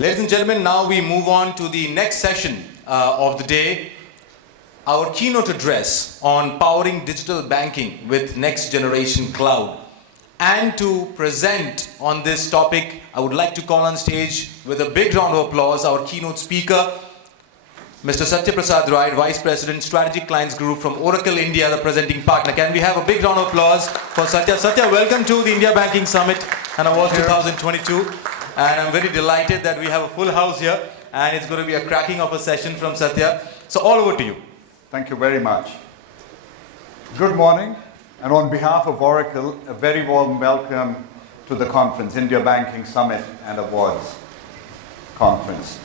Ladies and gentlemen, now we move on to the next session of the day. Our keynote address on powering digital banking with next generation cloud. And to present on this topic, I would like to call on stage with a big round of applause our keynote speaker, Mr. Sathya Prasad Rai, Vice President, Strategic Clients Group from Oracle India, the presenting partner. Can we have a big round of applause for Sathya? Sathya, welcome to the India Banking Summit and Awards 2022. And I'm very delighted that we have a full house here, and it's going to be a cracking of a session from Sathya. So all over to you. Thank you very much. Good morning, and on behalf of Oracle, a very warm welcome to the conference, India Banking Summit and Awards Conference.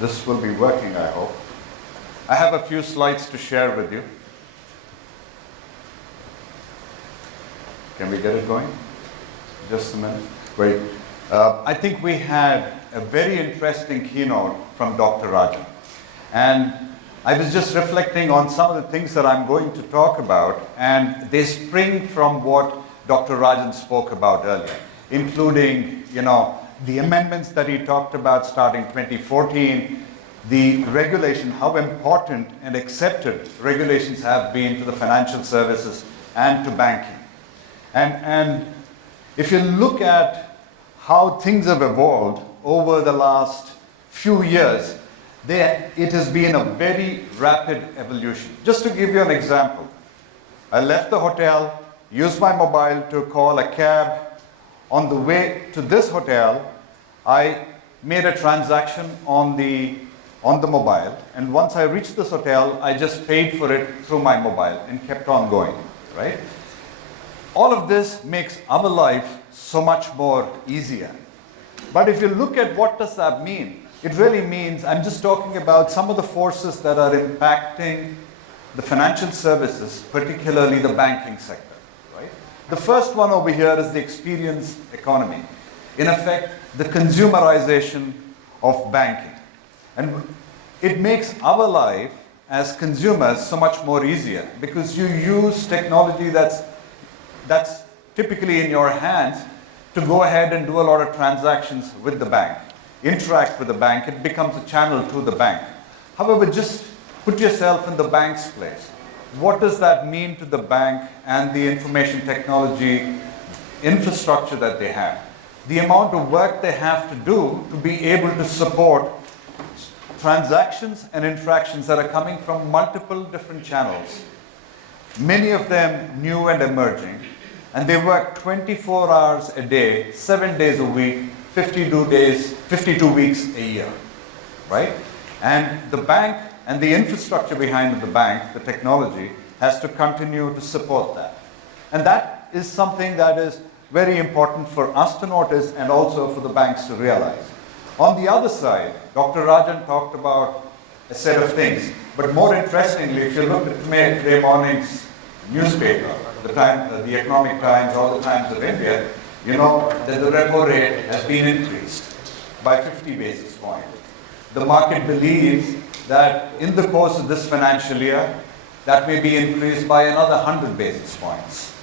This will be working, I hope. I have a few slides to share with you. Can we get it going? Just a minute. Wait. I think we had a very interesting keynote from Dr. Rajan. And I was just reflecting on some of the things that I'm going to talk about, and they spring from what Dr. Rajan spoke about earlier, including, the amendments that he talked about starting 2014, the regulation, how important and accepted regulations have been to the financial services and to banking. And if you look at how things have evolved over the last few years, it has been a very rapid evolution. Just to give you an example, I left the hotel, used my mobile to call a cab. On the way to this hotel, I made a transaction on the mobile, and once I reached this hotel, I just paid for it through my mobile and kept on going, right? All of this makes our life so much more easier. But if you look at what does that mean, it really means, I'm just talking about some of the forces that are impacting the financial services, particularly the banking sector, right? The first one over here is the experience economy. In effect, the consumerization of banking. And it makes our life as consumers so much more easier because you use technology that's typically in your hands to go ahead and do a lot of transactions with the bank, interact with the bank. It becomes a channel to the bank. However, just put yourself in the bank's place. What does that mean to the bank and the information technology infrastructure that they have? The amount of work they have to do to be able to support transactions and interactions that are coming from multiple different channels, many of them new and emerging, and they work 24 hours a day, 7 days a week, 52 weeks a year, right? And the bank and the infrastructure behind the bank, the technology, has to continue to support that. And that is something that is very important for us to notice and also for the banks to realize. On the other side, Dr. Rajan talked about a set of things. But more interestingly, if you look at today morning's newspaper, the Economic Times, all the Times of India, you know that the repo rate has been increased by 50 basis points. The market believes that in the course of this financial year, that may be increased by another 100 basis points.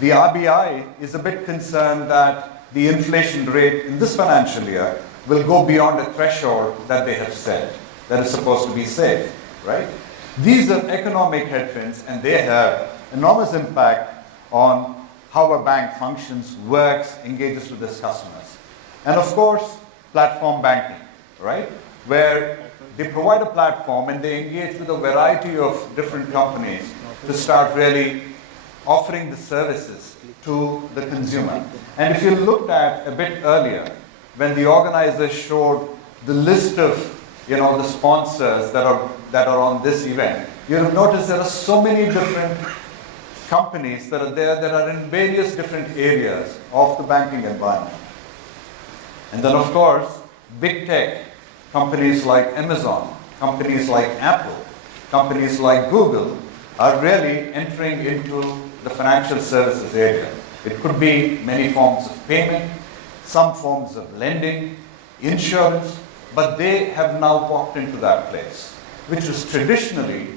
The RBI is a bit concerned that the inflation rate in this financial year will go beyond a threshold that they have set, that is supposed to be safe, right? These are economic headwinds, and they have enormous impact on how a bank functions, works, engages with its customers. And of course, platform banking, right? Where they provide a platform and they engage with a variety of different companies to start really offering the services to the consumer. And if you looked at a bit earlier, when the organizers showed the list of the sponsors that are on this event, you'll notice there are so many different companies that are there that are in various different areas of the banking environment. And then of course, big tech, companies like Amazon, companies like Apple, companies like Google are really entering into the financial services area. It could be many forms of payment, some forms of lending, insurance, but they have now walked into that place, which was traditionally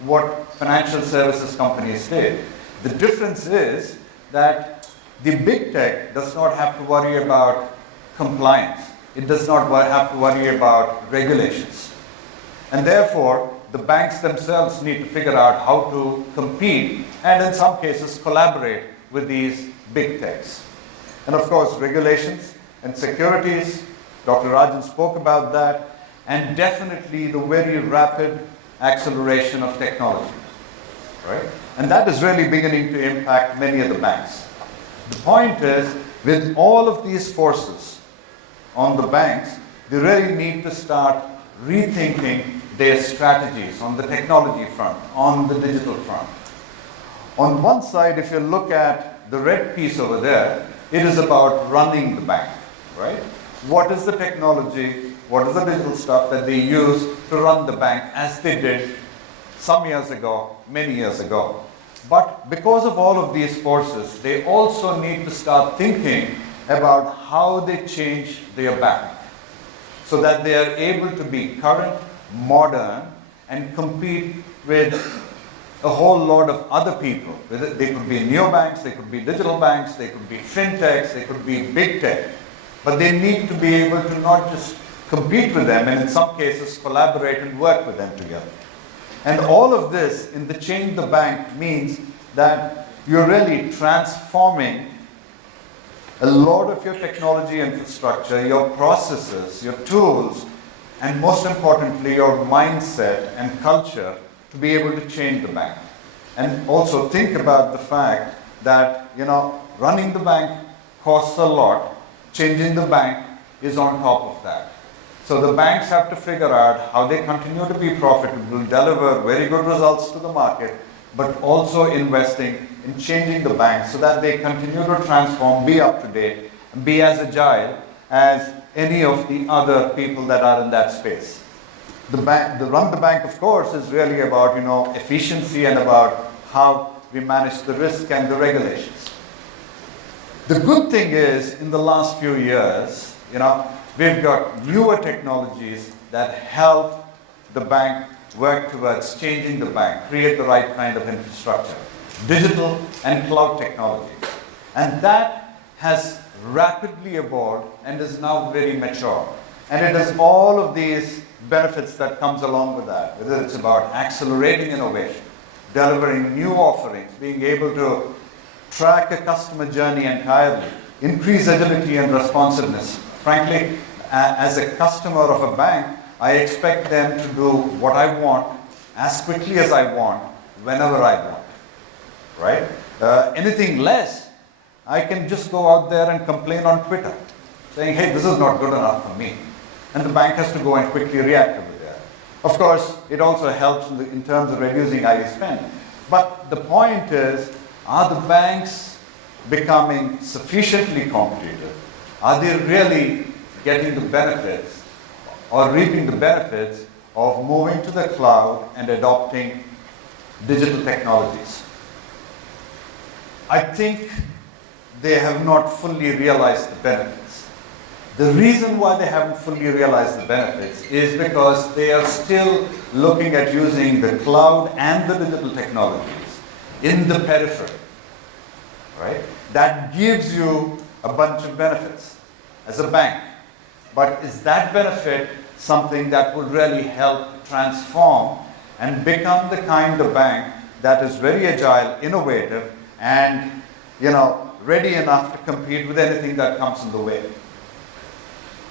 what financial services companies did. The difference is that the big tech does not have to worry about compliance. It does not have to worry about regulations. And therefore, the banks themselves need to figure out how to compete and in some cases collaborate with these big techs. And of course, regulations and securities, Dr. Rajan spoke about that, and definitely the very rapid acceleration of technology, right? And that is really beginning to impact many of the banks. The point is, with all of these forces on the banks, they really need to start rethinking their strategies on the technology front, on the digital front. On one side, if you look at the red piece over there, it is about running the bank, right? What is the technology, what is the digital stuff that they use to run the bank as they did some years ago, many years ago. But because of all of these forces, they also need to start thinking about how they change their bank so that they are able to be current, modern, and compete with a whole lot of other people. They could be neobanks, they could be digital banks, they could be fintechs, they could be big tech. But they need to be able to not just compete with them, and in some cases collaborate and work with them together. And all of this in the change the bank means that you're really transforming a lot of your technology infrastructure, your processes, your tools, and most importantly, your mindset and culture to be able to change the bank. And also think about the fact that, running the bank costs a lot, changing the bank is on top of that. So the banks have to figure out how they continue to be profitable, deliver very good results to the market, but also investing in changing the bank so that they continue to transform, be up to date, and be as agile as any of the other people that are in that space. The run the bank, of course, is really about efficiency and about how we manage the risk and the regulations. The good thing is, in the last few years, we've got newer technologies that help the bank work towards changing the bank, create the right kind of infrastructure, digital and cloud technologies. And that has rapidly evolved and is now very mature. And it has all of these benefits that comes along with that, whether it's about accelerating innovation, delivering new offerings, being able to track a customer journey entirely, increase agility and responsiveness. Frankly, as a customer of a bank, I expect them to do what I want, as quickly as I want, whenever I want, right? Anything less, I can just go out there and complain on Twitter, saying, hey, this is not good enough for me. And the bank has to go and quickly react to that. Of course, it also helps in terms of reducing IT spend. But the point is, are the banks becoming sufficiently competitive? Are they really getting the benefits or reaping the benefits of moving to the cloud and adopting digital technologies? I think they have not fully realized the benefits. The reason why they haven't fully realized the benefits is because they are still looking at using the cloud and the digital technologies in the periphery, right? That gives you a bunch of benefits as a bank. But is that benefit something that would really help transform and become the kind of bank that is very agile, innovative, and ready enough to compete with anything that comes in the way?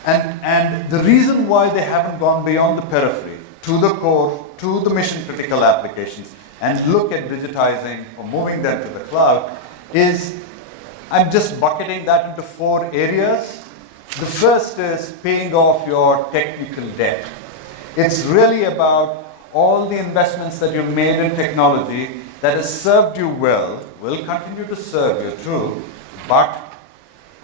And the reason why they haven't gone beyond the periphery to the core, to the mission critical applications, and look at digitizing or moving them to the cloud is, I'm just bucketing that into 4 areas. The first is paying off your technical debt. It's really about all the investments that you've made in technology that has served you well, will continue to serve you true, but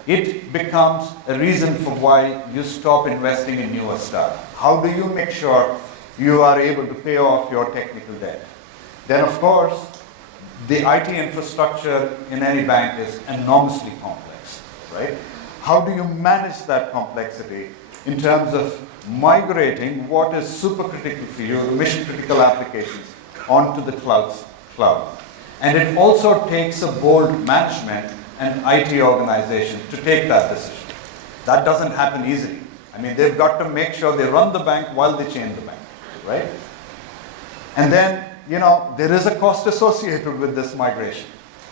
it becomes a reason for why you stop investing in newer stuff. How do you make sure you are able to pay off your technical debt? Then, of course, the IT infrastructure in any bank is enormously complex, right? How do you manage that complexity in terms of migrating what is super critical for you, the mission critical applications, onto the cloud? And it also takes a bold management and IT organization to take that decision. That doesn't happen easily. I mean, they've got to make sure they run the bank while they change the bank, right? And then, there is a cost associated with this migration.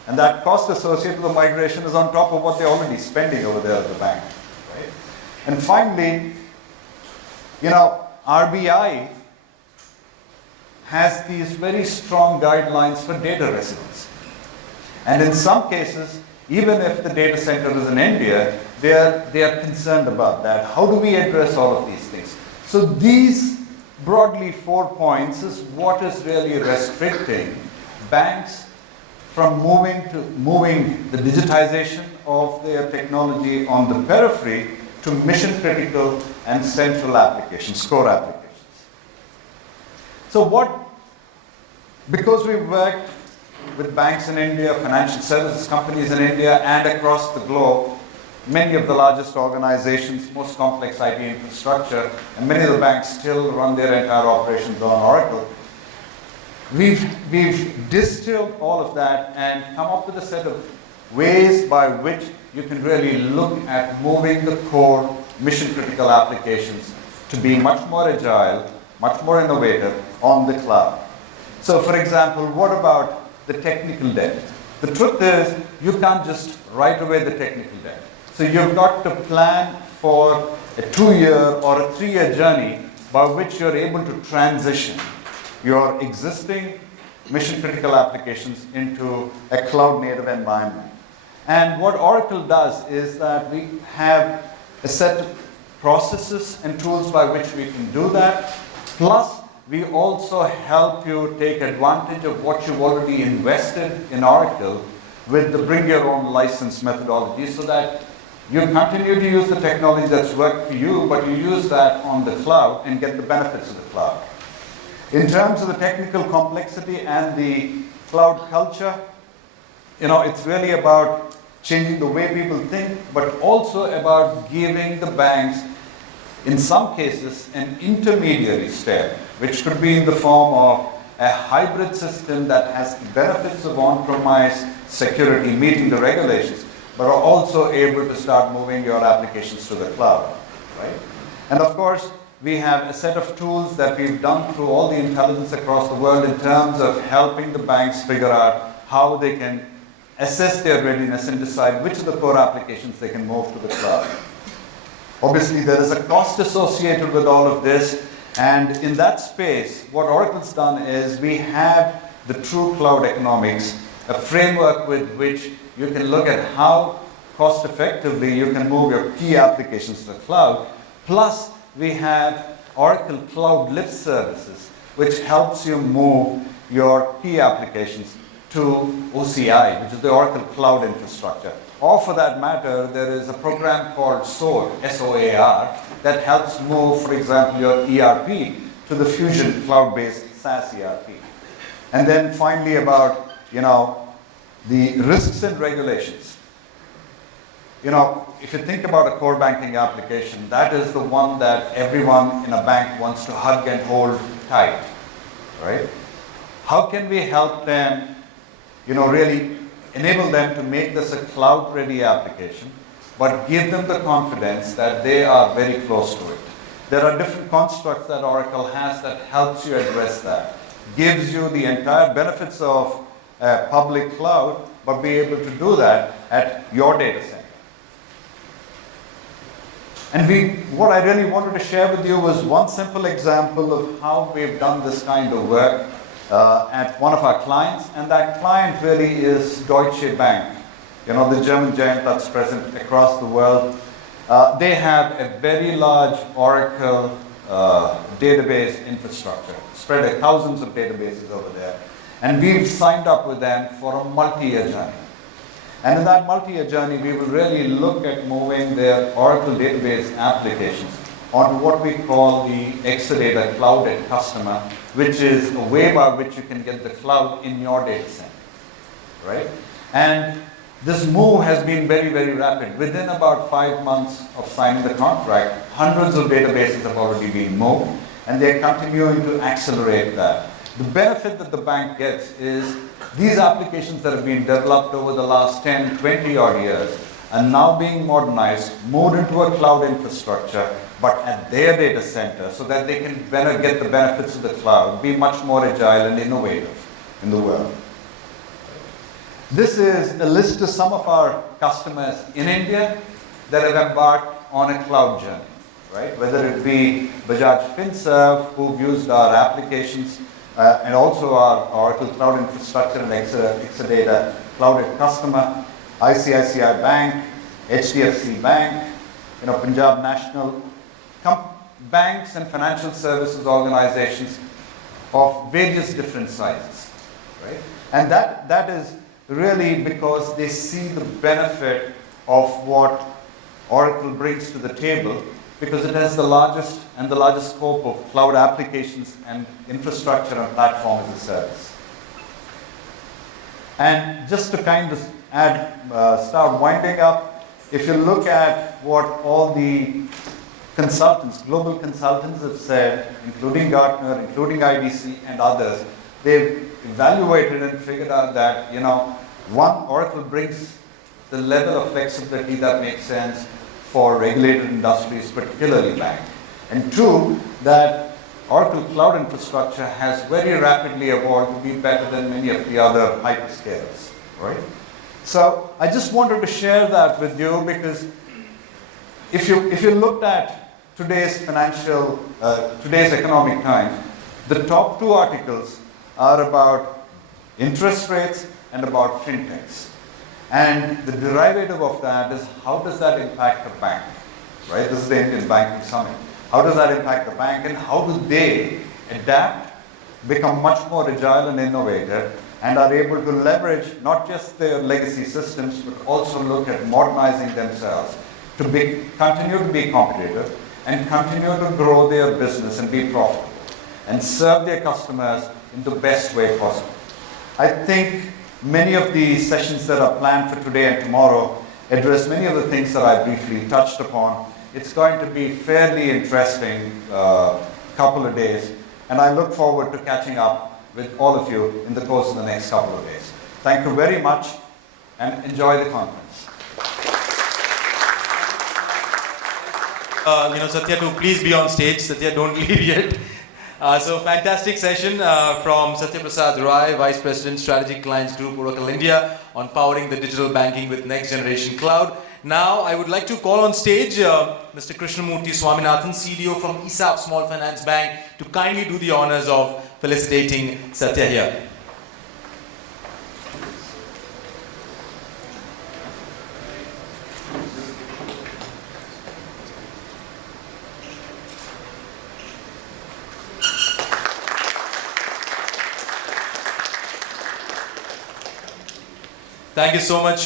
And that cost associated with the migration is on top of what they're already spending over there at the bank, right? And finally, RBI has these very strong guidelines for data residency. And in some cases, even if the data center is in India, they are concerned about that. How do we address all of these things? So these broadly 4 points is what is really restricting banks from moving the digitization of their technology on the periphery to mission critical and central applications, core applications. So because we worked with banks in India, financial services companies in India, and across the globe, many of the largest organizations, most complex IT infrastructure, and many of the banks still run their entire operations on Oracle. We've distilled all of that and come up with a set of ways by which you can really look at moving the core mission-critical applications to be much more agile, much more innovative on the cloud. So for example, what about the technical debt? The truth is, you can't just write away the technical debt. So you've got to plan for a 2-year or a 3-year journey by which you're able to transition your existing mission-critical applications into a cloud-native environment. And what Oracle does is that we have a set of processes and tools by which we can do that. Plus, we also help you take advantage of what you've already invested in Oracle with the bring your own license methodology so that you continue to use the technology that's worked for you, but you use that on the cloud and get the benefits of the cloud. In terms of the technical complexity and the cloud culture, it's really about changing the way people think, but also about giving the banks, in some cases, an intermediary step, which could be in the form of a hybrid system that has the benefits of on-premise security, meeting the regulations, but are also able to start moving your applications to the cloud, right? And of course, we have a set of tools that we've done through all the intelligence across the world in terms of helping the banks figure out how they can assess their readiness and decide which of the core applications they can move to the cloud. Obviously, there is a cost associated with all of this, and in that space, what Oracle's done is we have the true cloud economics, a framework with which you can look at how cost effectively you can move your key applications to the cloud. Plus, we have Oracle Cloud Lift Services, which helps you move your key applications to OCI, which is the Oracle Cloud Infrastructure. Or for that matter, there is a program called SOAR, S-O-A-R, that helps move, for example, your ERP to the Fusion cloud-based SaaS ERP. And then finally about, the risks and regulations. If you think about a core banking application, that is the one that everyone in a bank wants to hug and hold tight, right? How can we help them, really enable them to make this a cloud-ready application, but give them the confidence that they are very close to it? There are different constructs that Oracle has that helps you address that. Gives you the entire benefits of public cloud, but be able to do that at your data center. And what I really wanted to share with you was one simple example of how we've done this kind of work at one of our clients, and that client really is Deutsche Bank, the German giant that's present across the world. They have a very large Oracle database infrastructure, spread at thousands of databases over there. And we've signed up with them for a multi-year journey. And in that multi-year journey, we will really look at moving their Oracle database applications onto what we call the Exadata Cloud at Customer, which is a way by which you can get the cloud in your data center, right? And this move has been very, very rapid. Within about 5 months of signing the contract, hundreds of databases have already been moved, and they're continuing to accelerate that. The benefit that the bank gets is these applications that have been developed over the last 10, 20 odd years are now being modernized, moved into a cloud infrastructure, but at their data center so that they can better get the benefits of the cloud, be much more agile and innovative in the world. This is a list of some of our customers in India that have embarked on a cloud journey, right? Whether it be Bajaj FinServ, who've used our applications and also our Oracle Cloud Infrastructure and Exadata Cloud customer, ICICI Bank, HDFC Bank, Punjab National, banks and financial services organizations of various different sizes, right? And that is really because they see the benefit of what Oracle brings to the table, because it has the largest scope of cloud applications and infrastructure and platform as a service. And just to kind of start winding up, if you look at what all the consultants, global consultants have said, including Gartner, including IBSA and others, they've evaluated and figured out that, one, Oracle brings the level of flexibility that makes sense for regulated industries, particularly bank. And two, that Oracle Cloud Infrastructure has very rapidly evolved to be better than many of the other hyperscalers, right? So I just wanted to share that with you, because if you looked at today's economic times, the top two articles are about interest rates and about fintechs. And the derivative of that is, how does that impact the bank, right? This is the Indian Banking Summit. How does that impact the bank, and how do they adapt, become much more agile and innovative, and are able to leverage not just their legacy systems, but also look at modernizing themselves to continue to be competitive and continue to grow their business and be profitable and serve their customers in the best way possible. I think many of the sessions that are planned for today and tomorrow address many of the things that I briefly touched upon. It's going to be fairly interesting couple of days, and I look forward to catching up with all of you in the course of the next couple of days. Thank you very much, and enjoy the conference. Sathya, to please be on stage. Sathya, don't leave yet. So fantastic session from Sathya Prasad Rai, Vice President, Strategic Clients Group, Oracle India, on powering the digital banking with next generation cloud. Now I would like to call on stage Mr. Krishnamurthy Swaminathan, CDO from ESAP Small Finance Bank, to kindly do the honors of felicitating Sathya here. Thank you so much,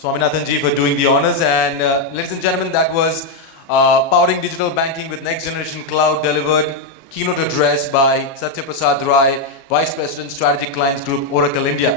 Swaminathan ji, for doing the honors. And ladies and gentlemen, that was Powering Digital Banking with Next Generation Cloud, delivered keynote address by Sathya Prasad Rai, Vice President, Strategic Clients Group, Oracle India.